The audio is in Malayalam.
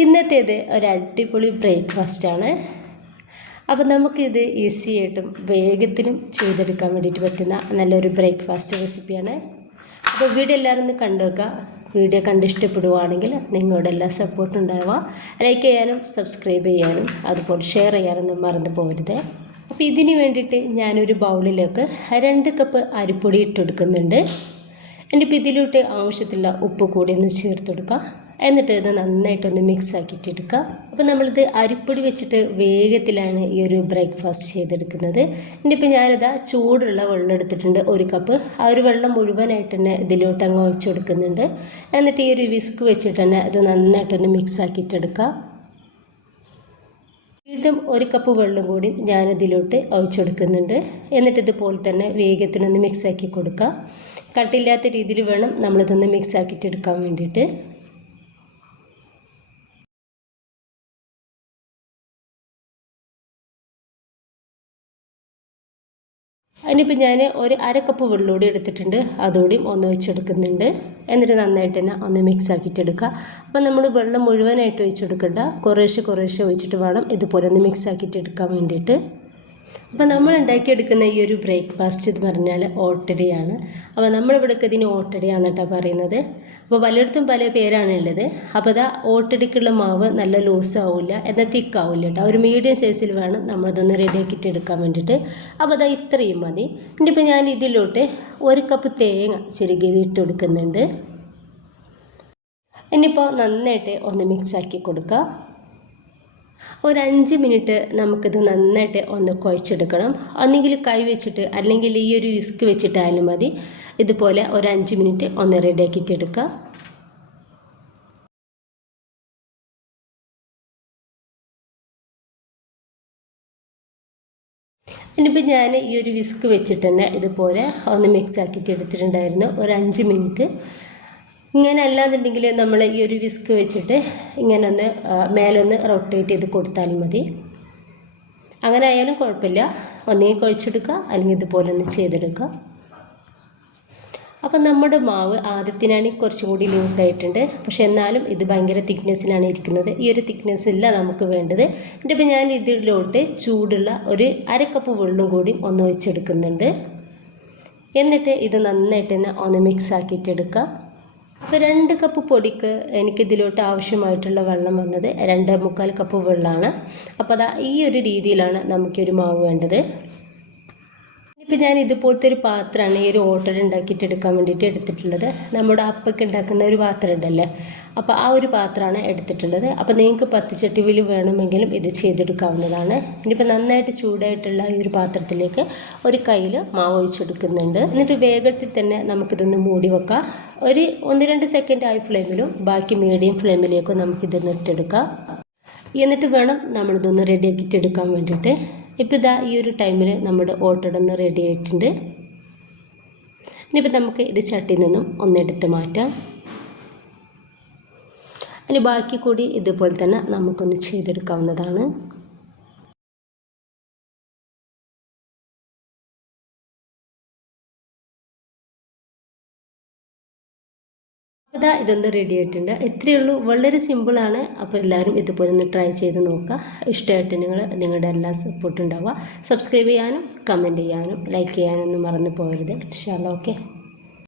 ഇന്നത്തേത് ഒരു അടിപൊളി ബ്രേക്ക്ഫാസ്റ്റാണ് അപ്പോൾ നമുക്കിത് ഈസി ആയിട്ടും വേഗത്തിലും ചെയ്തെടുക്കാൻ വേണ്ടിയിട്ട് പറ്റുന്ന നല്ലൊരു ബ്രേക്ക്ഫാസ്റ്റ് റെസിപ്പിയാണ് അപ്പോൾ വീഡിയോ എല്ലാവരും ഒന്ന് കണ്ടു വെക്കുക വീഡിയോ കണ്ട് ഇഷ്ടപ്പെടുവാണെങ്കിൽ നിങ്ങളുടെ എല്ലാ സപ്പോർട്ടും ഉണ്ടാവുക. ലൈക്ക് ചെയ്യാനും സബ്സ്ക്രൈബ് ചെയ്യാനും അതുപോലെ ഷെയർ ചെയ്യാനൊന്നും മറന്നു പോകരുത്. അപ്പോൾ ഇതിന് വേണ്ടിയിട്ട് ഞാനൊരു ബൗളിലേക്ക് രണ്ട് കപ്പ് അരിപ്പൊടി ഇട്ടെടുക്കുന്നുണ്ട് എന്റെ ഇപ്പോൾ ഇതിലോട്ട് ആവശ്യത്തിലുള്ള ഉപ്പ് കൂടി ഒന്ന് ചേർത്ത് കൊടുക്കുക. എന്നിട്ട് ഇത് നന്നായിട്ടൊന്ന് മിക്സ് ആക്കിയിട്ട് എടുക്കുക. അപ്പോൾ നമ്മളിത് അരിപ്പൊടി വെച്ചിട്ട് വേഗത്തിലാണ് ഈ ഒരു ബ്രേക്ക്ഫാസ്റ്റ് ചെയ്തെടുക്കുന്നത്. ഇനിയിപ്പോൾ ഞാനിതാ ചൂടുള്ള വെള്ളം എടുത്തിട്ടുണ്ട് ഒരു കപ്പ് ആ ഒരു വെള്ളം മുഴുവനായിട്ട് തന്നെ ഇതിലോട്ട് അങ്ങ് ഒഴിച്ചു കൊടുക്കുന്നുണ്ട്. എന്നിട്ട് ഈ ഒരു വിസ്ക് വെച്ചിട്ട് തന്നെ ഇത് നന്നായിട്ടൊന്ന് മിക്സ് ആക്കിയിട്ട് വീണ്ടും ഒരു കപ്പ് വെള്ളം കൂടി ഞാനിതിലോട്ട് ഒഴിച്ചെടുക്കുന്നുണ്ട് എന്നിട്ട് ഇതുപോലെ തന്നെ വേഗത്തിനൊന്ന് മിക്സ് ആക്കി കൊടുക്കുക. കട്ടില്ലാത്ത രീതിയിൽ വേണം നമ്മളിതൊന്ന് മിക്സ് ആക്കിയിട്ട് എടുക്കാൻ വേണ്ടിയിട്ട്. അതിനിപ്പോൾ ഞാൻ ഒരു അര കപ്പ് വെള്ളൂടി എടുത്തിട്ടുണ്ട്. അതുകൂടിയും ഒന്ന് വെച്ചെടുക്കുന്നുണ്ട്. എന്നിട്ട് നന്നായിട്ട് തന്നെ ഒന്ന് മിക്സ് ആക്കിയിട്ട് എടുക്കുക അപ്പോൾ നമ്മൾ വെള്ളം മുഴുവനായിട്ട് ഒഴിച്ചെടുക്കണ്ട. കുറേശ്ശെ കുറേശ്ശെ ഒഴിച്ചിട്ട് വേണം ഇതുപോലെ ഒന്ന് മിക്സ് ആക്കിയിട്ട് എടുക്കാൻ വേണ്ടിയിട്ട്. അപ്പോൾ നമ്മൾ ഉണ്ടാക്കിയെടുക്കുന്ന ഈ ഒരു ബ്രേക്ക്ഫാസ്റ്റ് എന്ന് പറഞ്ഞാൽ ഓട്ടടിയാണ്. അപ്പോൾ നമ്മളിവിടെയൊക്കെ ഇതിന് ഓട്ടടിയാണെന്നിട്ടാണ് പറയുന്നത്. അപ്പോൾ പലയിടത്തും പല പേരാണ് ഉള്ളത്. അപ്പോൾ ഇതാ ഓട്ടടിക്കുള്ള മാവ് നല്ല ലൂസ് ആവില്ല എന്നാൽ തിക്കാവില്ല കേട്ടോ ഒരു മീഡിയം സൈസിൽ വേണം നമ്മളതൊന്ന് റെഡിയാക്കിയിട്ട് എടുക്കാൻ വേണ്ടിയിട്ട്. അപ്പോൾ അതാ ഇത്രയും മതി. ഇനിയിപ്പോൾ ഞാൻ ഇതിലോട്ട് ഒരു കപ്പ് തേങ്ങ ചെറുകിയത് ഇട്ട് കൊടുക്കുന്നുണ്ട്. ഇനിയിപ്പോൾ നന്നായിട്ട് ഒന്ന് മിക്സ് ആക്കി കൊടുക്കുക ഒരു അഞ്ച് മിനിറ്റ് നമുക്കിത് നന്നായിട്ട് ഒന്ന് കുഴച്ചെടുക്കണം. ഒന്നെങ്കിൽ കൈ വെച്ചിട്ട് അല്ലെങ്കിൽ ഈ ഒരു വിസ്ക് വെച്ചിട്ടായാലും മതി. ഇതുപോലെ ഒരു അഞ്ച് മിനിറ്റ് ഒന്ന് റെഡിയാക്കിയിട്ട് എടുക്കുക ഇനിയിപ്പോൾ ഞാൻ ഈ ഒരു വിസ്ക് വെച്ചിട്ട് തന്നെ ഇതുപോലെ ഒന്ന് മിക്സ് ആക്കിയിട്ട് എടുത്തിട്ടുണ്ടായിരുന്നു. ഒരു അഞ്ച് മിനിറ്റ്. ഇങ്ങനെ അല്ലാന്നുണ്ടെങ്കിൽ നമ്മൾ ഈ ഒരു വിസ്ക് വെച്ചിട്ട് ഇങ്ങനെ ഒന്ന് മേലൊന്ന് റൊട്ടേറ്റ് ചെയ്ത് കൊടുത്താലും മതി. അങ്ങനെ ആയാലും കുഴപ്പമില്ല. ഒന്നെങ്കിൽ കുഴച്ചെടുക്കുക അല്ലെങ്കിൽ ഇതുപോലെ ഒന്ന് ചെയ്തെടുക്കുക. അപ്പം നമ്മുടെ മാവ് ആദ്യത്തിനാണെങ്കിൽ കുറച്ചും കൂടി ലൂസ് ആയിട്ടുണ്ട്. പക്ഷെ എന്നാലും ഇത് ഭയങ്കര തിക്നെസ്സിലാണ് ഇരിക്കുന്നത്. ഈ ഒരു തിക്നെസ് ഇല്ല നമുക്ക് വേണ്ടത്. എന്നിട്ട് ഇപ്പം ഞാൻ ഇതിലോട്ട് ചൂടുള്ള ഒരു അര കപ്പ് വെള്ളം കൂടി ഒന്ന് ഒഴിച്ചെടുക്കുന്നുണ്ട്. എന്നിട്ട് ഇത് നന്നായിട്ട് തന്നെ ഒന്ന് മിക്സ് ആക്കിയിട്ടെടുക്കുക അപ്പോൾ രണ്ട് കപ്പ് പൊടിക്ക് എനിക്കിതിലോട്ട് ആവശ്യമായിട്ടുള്ള വെള്ളം വന്നത് രണ്ട് മുക്കാൽ കപ്പ് വെള്ളമാണ് അപ്പോൾ അതാ ഈ ഒരു രീതിയിലാണ് നമുക്കൊരു മാവ് വേണ്ടത്. ഇപ്പം ഞാൻ ഇതുപോലത്തെ ഒരു പാത്രമാണ് ഈ ഒരു ഓട്ടർ ഉണ്ടാക്കിയിട്ട് എടുക്കാൻ വേണ്ടിയിട്ട് എടുത്തിട്ടുള്ളത്. നമ്മുടെ അപ്പയ്ക്ക് ഉണ്ടാക്കുന്ന ഒരു പാത്രം ഉണ്ടല്ലേ? അപ്പോൾ ആ ഒരു പാത്രമാണ് എടുത്തിട്ടുള്ളത്. അപ്പോൾ നിങ്ങൾക്ക് പത്ത് ചട്ടിവിൽ വേണമെങ്കിലും ഇത് ചെയ്തെടുക്കാവുന്നതാണ്. ഇനിയിപ്പോൾ നന്നായിട്ട് ചൂടായിട്ടുള്ള ഈ ഒരു പാത്രത്തിലേക്ക് ഒരു കയ്യിൽ മാവ് ഒഴിച്ചെടുക്കുന്നുണ്ട്. എന്നിട്ട് വേഗത്തിൽ തന്നെ നമുക്കിതൊന്ന് മൂടി വെക്കാം. ഒരു ഒന്ന് രണ്ട് സെക്കൻഡ് ഹൈ ഫ്ലെയിമിലും ബാക്കി മീഡിയം ഫ്ലെയിമിലേക്കും നമുക്കിതൊന്ന് ഇട്ടെടുക്കാം എന്നിട്ട് വേണം നമ്മളിതൊന്ന് റെഡിയാക്കിയിട്ട് എടുക്കാൻ വേണ്ടിയിട്ട്. ഇപ്പോൾ ഇതാ ഈ ഒരു ടൈമിൽ നമ്മുടെ ഓട്ടടന്ന് റെഡി ആയിട്ടുണ്ട്. ഇനിയിപ്പോൾ നമുക്ക് ഇത് ചട്ടിയിൽ നിന്നും ഒന്നെടുത്ത് മാറ്റാം. ഇനി ബാക്കി കൂടി ഇതുപോലെ തന്നെ നമുക്കൊന്ന് ചെയ്തെടുക്കാവുന്നതാണ്. അതാ ഇതൊന്ന് റെഡി ആയിട്ടുണ്ട്. ഇത്രയേ ഉള്ളൂ. വളരെ സിമ്പിളാണ് അപ്പോൾ എല്ലാവരും ഇതുപോലെ ഒന്ന് ട്രൈ ചെയ്ത് നോക്കുക. ഇഷ്ടമായിട്ട് നിങ്ങൾ നിങ്ങളുടെ എല്ലാ സപ്പോർട്ടും ഉണ്ടാവുക. സബ്സ്ക്രൈബ് ചെയ്യാനും കമന്റ് ചെയ്യാനും ലൈക്ക് ചെയ്യാനും ഒന്നും മറന്നു പോകരുത്. ഇൻഷാല്ല ഓക്കെ